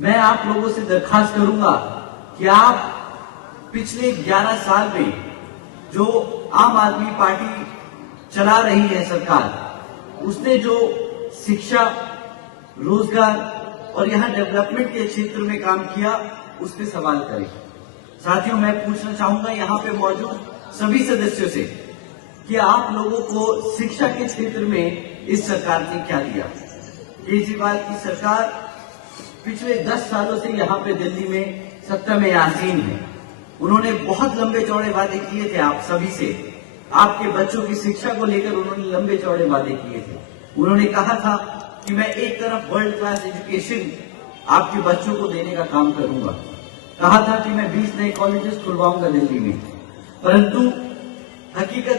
मैं आप लोगों से दरखास्त करूंगा कि आप पिछले 11 साल में जो आम आदमी पार्टी चला रही है सरकार, उसने जो शिक्षा, रोजगार और यहां डेवलपमेंट के क्षेत्र में काम किया, उस पर सवाल करें। साथियों, मैं पूछना चाहूंगा यहां पे मौजूद सभी सदस्यों से कि आप लोगों को शिक्षा के क्षेत्र में इस सरकार ने क्या दिया। केजरीवाल की सरकार पिछले 10 सालों से यहां पे दिल्ली में सत्ता में आसीन है। उन्होंने बहुत लंबे चौड़े वादे किए थे आप सभी से। आपके बच्चों की शिक्षा को लेकर उन्होंने लंबे चौड़े वादे किए थे। उन्होंने कहा था कि मैं एक तरफ वर्ल्ड क्लास एजुकेशन आपके बच्चों को देने का काम करूंगा, कहा था कि मैं 20 नए कॉलेजेस खुलवाऊंगा दिल्ली में। परंतु हकीकत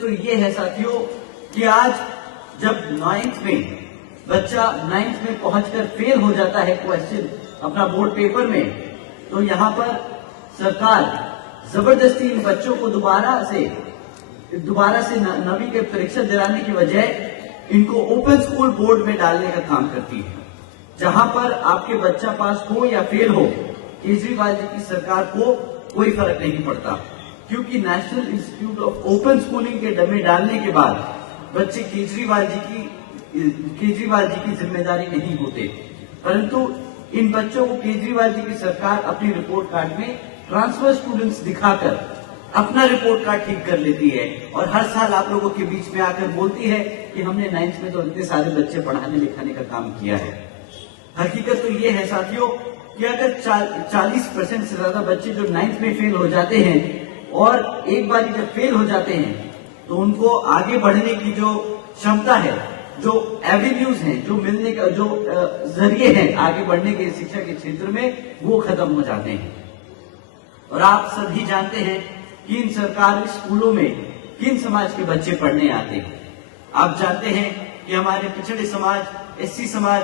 तो ये है साथियों कि आज जब 9th में बच्चा 9th में पहुंचकर फेल हो जाता है क्वेश्चन अपना बोर्ड पेपर में, तो यहां पर सरकार जबरदस्ती इन बच्चों को दोबारा से 9वीं के परीक्षा दिलाने की बजाय इनको ओपन स्कूल बोर्ड में डालने का काम करती है, जहां पर आपके बच्चा पास हो या फेल हो, केजरीवाल जी की सरकार को कोई फर्क नहीं पड़ता, क्योंकि national institute of open schooling के डमे डालने के बाद बच्चे केजरीवाल जी की जिम्मेदारी नहीं होते। परंतु इन बच्चों को केजरीवाल जी की सरकार अपनी रिपोर्ट कार्ड में ट्रांसफर स्टूडेंट्स दिखाकर अपना रिपोर्ट कार्ड ठीक कर लेती है और हर साल आप लोगों के बीच में आकर बोलती है कि हमने 9th में तो इतने सारे बच्चे पढ़ाने लिखाने का काम किया है। हकीकत तो ये है साथियों कि अगर 40% से ज्यादा बच्चे जो 9th में फेल हो जाते हैं और एक बार जब फेल हो जाते हैं तो उनको आगे बढ़ने की जो क्षमता है, जो एवेन्यूज हैं, जो मिलने का जो जरिए हैं आगे बढ़ने के शिक्षा के क्षेत्र में, वो खत्म हो जाते हैं। और आप सभी जानते हैं कि इन सरकारी स्कूलों में किन समाज के बच्चे पढ़ने आते हैं। आप जानते हैं कि हमारे पिछड़े समाज, एससी समाज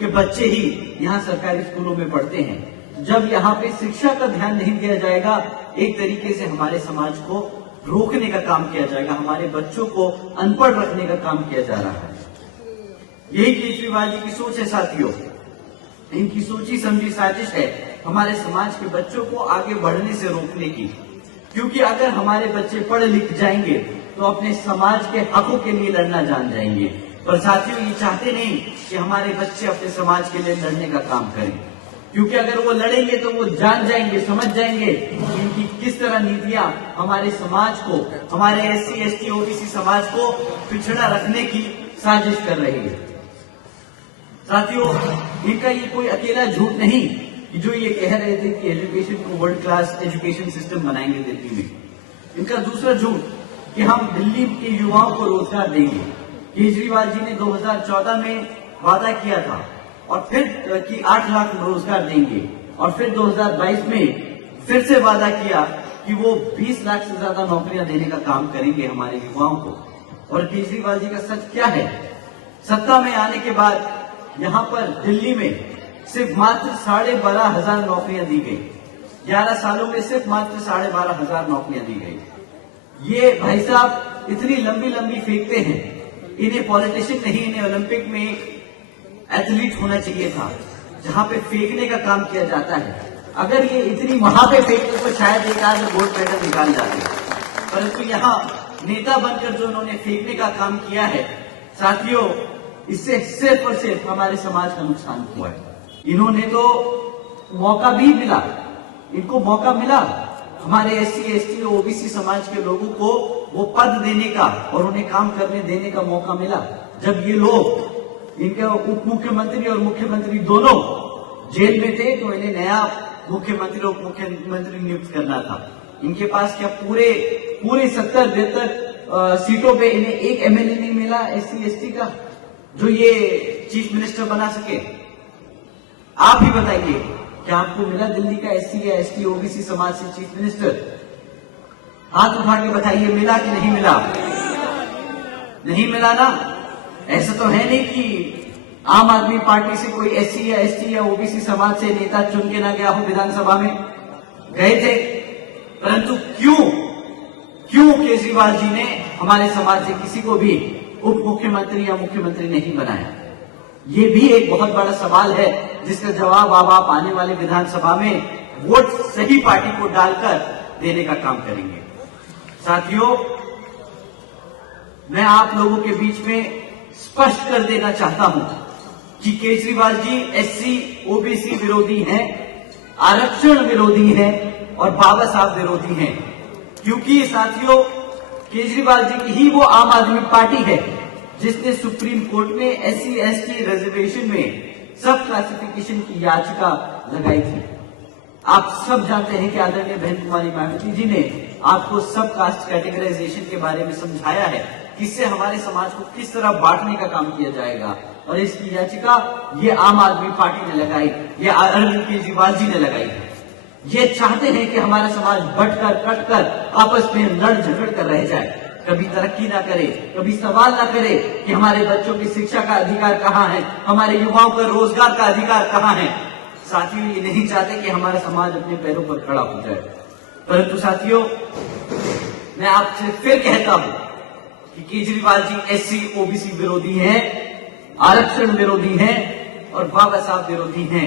के बच्चे ही यहाँ सरकारी स्कूलों में पढ़ते हैं। जब यहाँ पे शिक्षा का ध्यान नहीं दिया जाएगा, एक तरीके से हमारे समाज को रोकने का काम किया जाएगा, हमारे बच्चों को अनपढ़ रखने का काम किया जा रहा है। यही केजरीवाल जी की सोच है साथियों। इनकी सोची समझी साजिश है हमारे समाज के बच्चों को आगे बढ़ने से रोकने की, क्योंकि अगर हमारे बच्चे पढ़ लिख जाएंगे तो अपने समाज के हकों के लिए लड़ना जान जाएंगे। पर साथियों, ये चाहते नहीं कि हमारे बच्चे अपने समाज के लिए लड़ने का काम करें, क्योंकि अगर वो लड़ेंगे तो वो जान जाएंगे, समझ जाएंगे कि इनकी किस तरह नीतियां हमारे समाज को, हमारे एससी एसटी ओबीसी समाज को पिछड़ा रखने की साजिश कर रही है। साथियों, इनका ये कोई अकेला झूठ नहीं कि जो ये कह रहे थे कि एजुकेशन को वर्ल्ड क्लास एजुकेशन सिस्टम बनाएंगे दिल्ली में। इनका दूसरा झूठ कि हम दिल्ली के युवाओं को रोजगार देंगे। केजरीवाल जी ने 2014 में वादा किया था और फिर कि 8 लाख रोजगार देंगे, और फिर 2022 में फिर से वादा किया कि वो 20 लाख से ज्यादा नौकरियां देने का काम करेंगे हमारे युवाओं को। और केजरीवाल जी का सच क्या है? सत्ता में आने के बाद यहाँ पर दिल्ली में सिर्फ मात्र 12,500 नौकरियां दी गई। 11 सालों में सिर्फ मात्र 12,500 नौकरियां दी गई। ये भाई साहब इतनी लंबी लंबी फेंकते हैं। इन्हें पॉलिटिशियन नहीं, इन्हें ओलंपिक में एथलीट होना चाहिए था, जहां पे फेंकने का काम किया जाता है। अगर ये इतनी वहां पे फेंकते तो शायद एक आध गोल्ड मेडल निकाल जाते, परंतु यहाँ नेता बनकर जो उन्होंने फेंकने का काम किया है साथियों, इससे सिर्फ और सिर्फ हमारे समाज का नुकसान हुआ है। इन्होंने तो मौका भी मिला, इनको मौका मिला हमारे एससी एसटी ओबीसी समाज के लोगों को वो पद देने का और उन्हें काम करने देने का मौका मिला। जब ये लोग, इनके उप मुख्यमंत्री और मुख्यमंत्री दोनों जेल में थे, तो इन्हें नया मुख्यमंत्री और उप मुख्यमंत्री नियुक्त करना था। इनके पास क्या पूरे 70-72 सीटों पे इन्हें एक एमएलए नहीं मिला एससी एसटी का, जो ये चीफ मिनिस्टर बना सके? आप ही बताइए, क्या आपको मिला दिल्ली का एससी या एसटी ओबीसी समाज से चीफ मिनिस्टर? हाथ उठा के बताइए, मिला कि नहीं मिला? नहीं मिला ना। ऐसा तो है नहीं कि आम आदमी पार्टी से कोई एससी या एसटी या ओबीसी समाज से नेता चुन के ना गया हो विधानसभा में, गए थे। परंतु क्यों केजरीवाल जी ने हमारे समाज से किसी को भी उप मुख्यमंत्री या मुख्यमंत्री नहीं बनाया? ये भी एक बहुत बड़ा सवाल है जिसका जवाब अब आप आने वाले विधानसभा में वोट सही पार्टी को डालकर देने का काम करेंगे। साथियों, मैं आप लोगों के बीच में स्पष्ट कर देना चाहता हूं कि केजरीवाल जी एससी ओबीसी विरोधी हैं, आरक्षण विरोधी हैं और बाबा साहब विरोधी हैं। क्योंकि साथियों, केजरीवाल जी की ही वो आम आदमी पार्टी है जिसने सुप्रीम कोर्ट में एससी एसटी रिजर्वेशन में सब क्लासिफिकेशन की याचिका लगाई थी। आप सब जानते हैं कि आदरणीय बहन कुमारी मायावती जी ने आपको सब कास्ट कैटेगराइजेशन के बारे में समझाया है कि इससे हमारे समाज को किस तरह बांटने का काम किया जाएगा, और इसकी याचिका ये आम आदमी पार्टी ने लगाई, ये अरविंद केजरीवाल जी ने लगाई है। ये चाहते हैं कि हमारा समाज बंटकर कटकर आपस में लड़ झगड़ कर रह जाए, कभी तरक्की ना करे, कभी सवाल ना करे कि हमारे बच्चों की शिक्षा का अधिकार कहाँ है, हमारे युवाओं का रोजगार का अधिकार कहाँ है। साथियों, ये नहीं चाहते कि हमारा समाज अपने पैरों पर खड़ा हो जाए। परंतु साथियों, मैं आपसे फिर कहता हूं कि केजरीवाल जी एससी ओबीसी विरोधी हैं, आरक्षण विरोधी हैं और बाबा साहब विरोधी हैं।